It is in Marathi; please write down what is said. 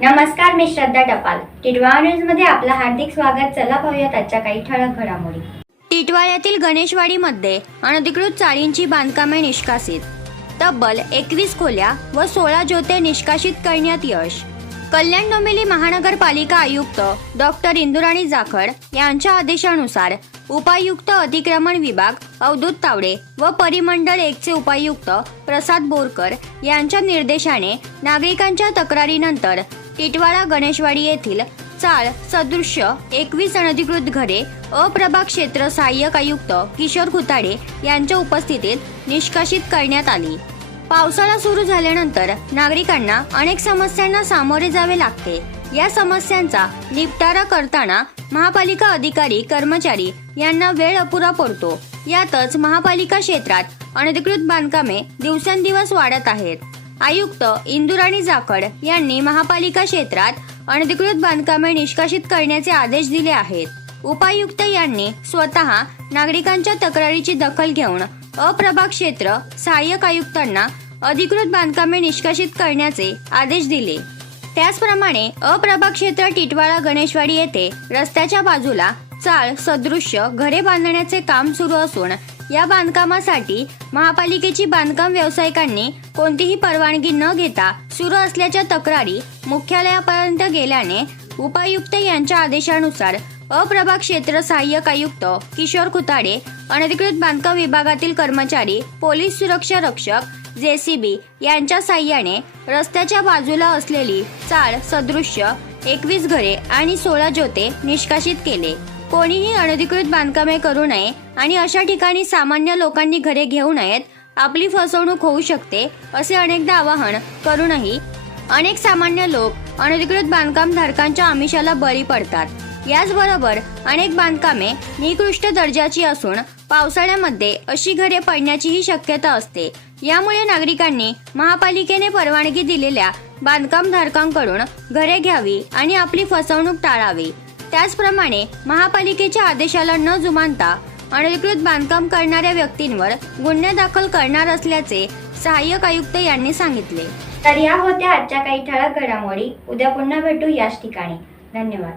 नमस्कार मी श्रद्धा टपाल. टिडवा न्यूजमध्ये आपलं हार्दिक स्वागत. चला पाहूयात आजच्या काही ठळक घडामोडी. टिटवाळ्यातील गणेशवाडीमध्ये अनधिकृत चाळींची बांधकामे निष्कासित. तब्बल एकवीस खोल्या व सोळा ज्योते निष्कासित करण्यात यश. कल्याण डोंबिवली महानगरपालिका आयुक्त डॉक्टर इंदुराणी जाखड यांच्या आदेशानुसार उपायुक्त अतिक्रमण विभाग अवधूत तावडे व परिमंडळ एकचे उपायुक्त प्रसाद बोरकर यांच्या निर्देशाने नागरिकांच्या तक्रारीनंतर टिटवाळा गणेशवाडी येथील चाळ सदृश्य एकवीस अनधिकृत घरे अप्रभा क्षेत्र सहाय्यक आयुक्त किशोर खुताडे यांच्या उपस्थितीत निष्कासित करण्यात आली. पावसाळा सुरू झाल्यानंतर नागरिकांना अनेक समस्यांना सामोरे जावे लागते. या समस्यांचा निपटारा करताना महापालिका अधिकारी कर्मचारी यांना वेळ अपुरा पडतो. यातच महापालिका क्षेत्रात अनधिकृत बांधकामे दिवसेंदिवस वाढत आहेत. आयुक्त इंदुराणी जाखड यांनी महापालिका क्षेत्रात अनधिकृत बांधकामे निष्कासित करण्याचे आदेश दिले आहेत. उपायुक्त यांनी स्वतः नागरिकांच्या तक्रारीची दखल घेऊन अप्रभाग क्षेत्र सहाय्यक आयुक्तांना अधिकृत बांधकामे निष्कासित करण्याचे आदेश दिले. त्याचप्रमाणे अप्रभाग क्षेत्र टिटवाळा गणेशवाडी येथे रस्त्याच्या बाजूला चाळ सदृश्य घरे बांधण्याचे काम सुरू असून या बांधकामासाठी महापालिकेची बांधकाम व्यावसायिकांनी कोणतीही परवानगी न घेता सुरू असल्याच्या तक्रारी मुख्यालयापर्यंत गेल्याने उपायुक्त यांच्या आदेशानुसार अप्रभाग क्षेत्र सहाय्यक आयुक्त किशोर खुताडे अनधिकृत बांधकाम विभागातील कर्मचारी पोलीस सुरक्षा रक्षक जेसीबी यांच्या साह्याने रस्त्याच्या बाजूला असलेली चाळ सदृश्य एकवीस घरे आणि सोळा ज्योते निष्कासित केले. कोणीही अनधिकृत बांधकामे करू नये आणि अशा ठिकाणी सामान्य लोकांनी घरे घेऊ नयेत आपली फसवणूक होऊ शकते असे अनेकदा आवाहन करूनही अनेक सामान्य लोक अनधिकृत बांधकाम धारकांच्या आमिषाला बळी पडतात. याचबरोबर अनेक बांधकामे निकृष्ट दर्जाची असून पावसाळ्यामध्ये अशी घरे पडण्याचीही शक्यता असते. यामुळे नागरिकांनी महापालिकेने परवानगी दिलेल्या बांधकाम धारकांकडून घरे घ्यावी आणि आपली फसवणूक टाळावी. त्याचप्रमाणे महापालिकेच्या आदेशाला न जुमानता अनधिकृत बांधकाम करणाऱ्या व्यक्तींवर गुन्हे दाखल करणार असल्याचे सहाय्यक आयुक्त यांनी सांगितले. तर या होत्या आजच्या काही ठळक घडामोडी. उद्या पुन्हा भेटू याच ठिकाणी. धन्यवाद.